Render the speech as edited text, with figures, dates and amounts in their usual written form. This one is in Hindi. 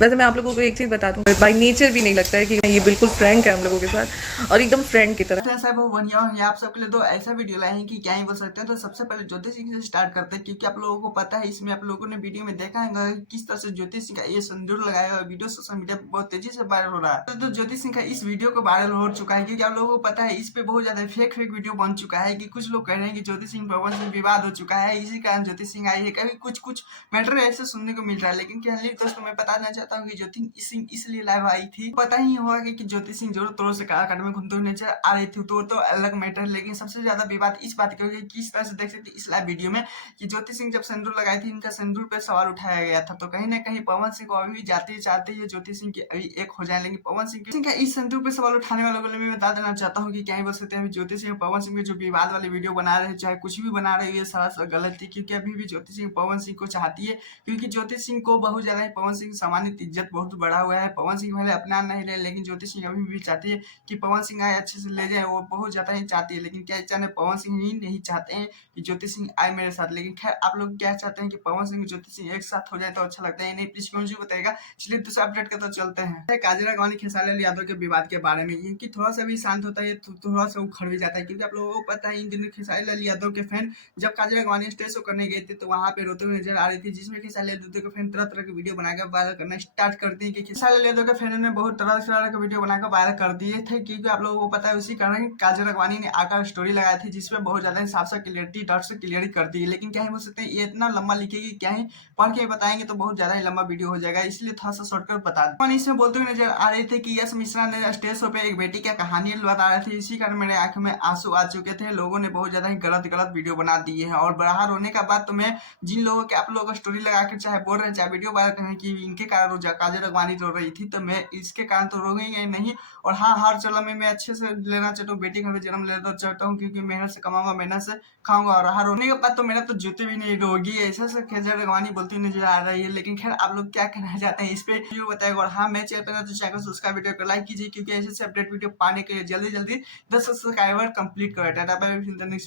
वैसे मैं आप लोगों को एक चीज़ बता दूँ, बाय नेचर भी नहीं लगता है कि ये बिल्कुल फ्रैंक है हम लोगों के साथ और एकदम फ्रेंड की तरह। साहब वो बढ़िया होंगे आप सबके लिए तो ऐसा वीडियो लाए हैं कि क्या ही बोल सकते हैं। तो सबसे पहले ज्योति सिंह से स्टार्ट करते हैं, क्योंकि आप लोगों को पता है, इसमें आप लोगों ने वीडियो में देखा है कि किस तरह से ज्योति सिंह का ये सिंदूर लगाया हुआ वीडियो सोशल मीडिया पर बहुत तेजी से वायरल हो रहा है। तो ज्योति सिंह का इस वीडियो को वायरल हो चुका है, क्योंकि आप लोगों को पता है इस पे बहुत ज्यादा फेक वीडियो बन चुका है कि कुछ लोग कह रहे हैं कि ज्योति सिंह पवन से विवाद हो चुका है, इसी कारण ज्योति सिंह आई है। कभी कुछ कुछ मैटर ऐसे सुनने को मिल रहा है, लेकिन क्या दोस्तों मैं बताना चाहता हूँ कि ज्योति सिंह इसलिए लाइव आई थी, पता ही होगा कि ज्योति सिंह जरूर तौर से काराकाट में घूमते हुए नजर आ रही थी, तो अलग मैटर। लेकिन सबसे ज्यादा विवाद इस बात की होगी, किस तरह से देख सकते इस लाइव वीडियो में कि ज्योति सिंह जब सिंदूर लगाई थी, इनका सिंदूर पे सवाल उठाया गया था। तो कहीं ना कहीं पवन सिंह को अभी भी जाते ही चाहते हैं ज्योति सिंह की अभी एक हो जाए, लेकिन पवन सिंह का इस सिंदूर पे सवाल उठाने वालों को मैं बता देना चाहता हूँ कि क्या ही बोल सकते हैं, ज्योति सिंह पवन सिंह जो विवाद वाली वीडियो बना रहे हैं, चाहे कुछ भी बना रहे हो, ये सारा गलत थी। क्योंकि अभी भी ज्योति सिंह पवन सिंह को चाहती है, क्योंकि ज्योति सिंह को बहुत ज्यादा पवन सिंह सामान्य इज्जत बहुत बढ़ा हुआ है। पवन सिंह भले अपना नहीं रहे, लेकिन ज्योति सिंह अभी भी चाहती है कि पवन सिंह आए अच्छे से ले जाए, वो बहुत ज्यादा ही चाहती है। लेकिन क्या जाने पवन सिंह ही नहीं चाहते हैं कि ज्योति सिंह आए मेरे साथ। लेकिन खैर आप लोग क्या चाहते हैं कि पवन सिंह ज्योति सिंह एक साथ हो जाए तो अच्छा लगता है, नहीं प्लीज मुझे बताएगा। चलिए दूसरा अपडेट के तो चलते हैं काजरा गांधी खेसारी यादव के विवाद के बारे में, क्योंकि थोड़ा सा भी शांत होता है तो थोड़ा सा उखड़ भी जाता है। क्योंकि आप लोगों को पता है इन दिनों खेसारी लाल यादव के फैन जब काजरा गांधी स्टेज शो करने गए थे, तो वहां पे रोते हुए नजर आ रही थी, जिसमें खेसारी लाल यादव के फैन तरह तरह के वीडियो बनाकर वायरल करना स्टार्ट करते हैं। कि खेसारी लाल यादव के फैन ने बहुत तरह तरह के वीडियो बनाकर वायरल कर दिए थे, क्योंकि आप लोगों को पता है उसी कारण काजल राघवानी ने आकर स्टोरी लगाई थी, जिसमें बहुत ज्यादा साफ साफ क्लियरिटी डॉट से क्लियर कर दी है। लेकिन क्या ही बोल सकते हैं, ये इतना लंबा लिखेगी क्या ही पढ़ के बताएंगे तो बहुत ज्यादा ही लंबा वीडियो हो जाएगा, इसलिए थोड़ा सा शॉर्टकट बता दें। इसमें बोलते हुए नजर आ रहे थे कि यश मिश्रा ने स्टेज शो पे एक बेटी की कहानी बता रहे थे, इसी कारण मेरे आंखों में आंसू आ चुके थे। लोगों ने बहुत ज्यादा ही गलत गलत वीडियो बना दिए हैं, और बाहर होने का बाद तो मैं जिन लोगों के आप लोगों स्टोरी लगाकर चाहे बोल रहे हैं चाहे वीडियो वायरल कर रहे हैं कि इनके कारण काजल राघवानी रो रही थी, तो मैं इसके कारण तो रोएंगे नहीं। और हाँ, हर चलो मैं अच्छे से लेना चाहता हूँ, बेटी का भी जन्म लेना चाहता हूँ, क्योंकि मेहनत से कमाऊंगा, मेहनत से खाऊंगा। और हर रोने के बाद तो मेरा तो जूते भी नहीं रोगी, ऐसा से काजल राघवानी बोलती नजर आ रही है। लेकिन खैर आप लोग क्या कहना चाहते हैं इस पे बताएगा। और हाँ, मैं चाहता हूँ तो चैनल को सब्सक्राइब, वीडियो को लाइक कीजिए, क्योंकि ऐसे अपडेट वीडियो पाने के लिए जल्दी जल्दी 10 सब्सक्राइबर कंप्लीट करो। टाटा बाय बाय।